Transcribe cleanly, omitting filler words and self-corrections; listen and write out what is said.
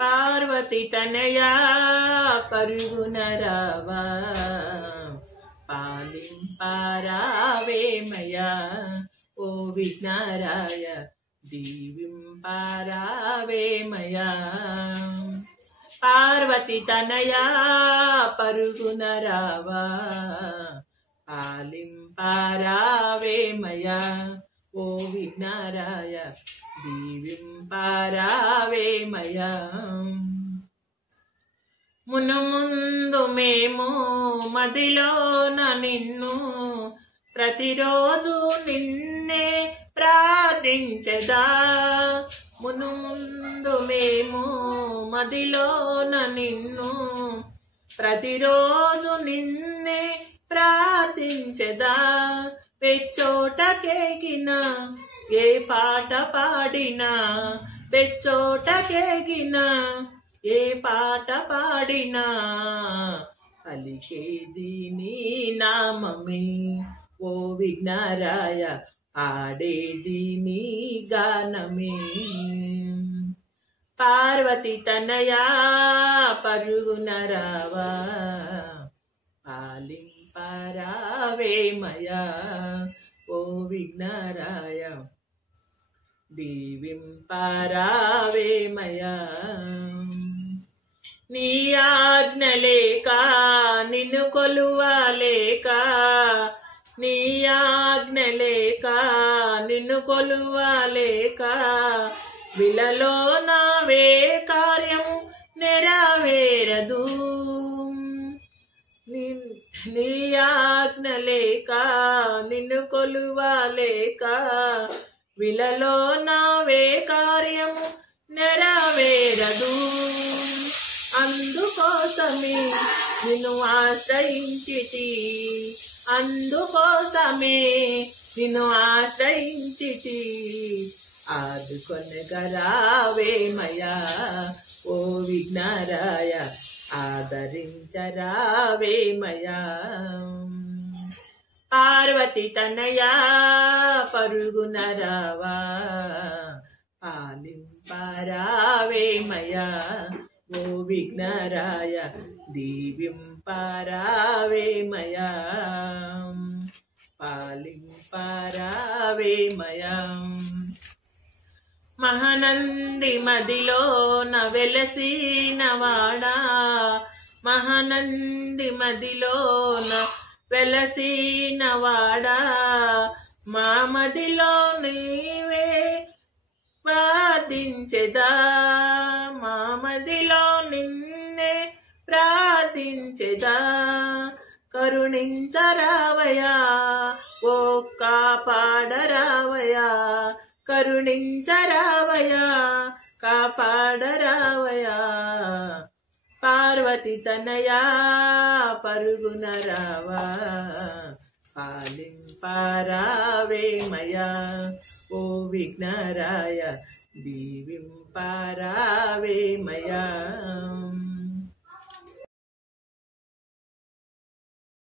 పార్వతి తనయా పరుగున రావా పాలింపారావేమయా ఓ విఘ్నరాయ దీవింపారావేమయా పార్వతి తనయా పరుగున రావా పాలింపారావేమయా ఓ విఘ్నరాయ దీవింపారావేమయా మునుముందు మేము మదిలోన నిన్ను ప్రతిరోజు నిన్నే ప్రార్థించెదా మునుముందు మేము మదిలోన నిన్ను ప్రతిరోజు నిన్నే ప్రార్థించెదా పెచ్చోటకేగిన ఏ పాట పాడినా పెచ్చోటకేగిన ఏ పాట పాడినా పలికేది నీ నామమే ఓ విఘ్నరాయ పాడేది నీ గానమే పార్వతి తనయా పరుగున రావా పాలింపారావేమయా ఓ విఘ్నరాయ దీవింపారావేమయా నీ ఆజ్ఞ లేక నిన్ను కొలువలేక నీ ఆజ్ఞ లేక నిన్ను కొలువలేక విలలో నావే కార్యము నెరవేరదు నీ ఆజ్ఞ లేక నిన్ను కొలువలేక విలలో నావే కార్యము నెరవేరదు అందుకోసమే నిన్ను ఆశ్రయించితి అందుకోసమే నిన్ను ఆశ్రయించితి ఆదుకొనగరావేమయా ఓ విఘ్నరాయ ఆదరించరావేమయా పార్వతి తనయా పరుగున రావా పాలింపారావేమయా ఓ విఘ్నరాయ దీవింపారావేమయా పాలింపారావేమయా మహానంది మదిలోన వెలసినవాడా మహానంది మదిలోన వెలసినవాడా మా మదిలో నీవే ప్రార్థించెదా మా మదిలో నిన్నే ప్రార్థించెదా కరుణించరావయా ఓ కాపాడరావయా కరుణించరావయా కాపాడరావయా పార్వతి తనయా పరుగున రావా పాలింపారావేమయా ఓ విఘ్నరాయ దీవింపారావేమయా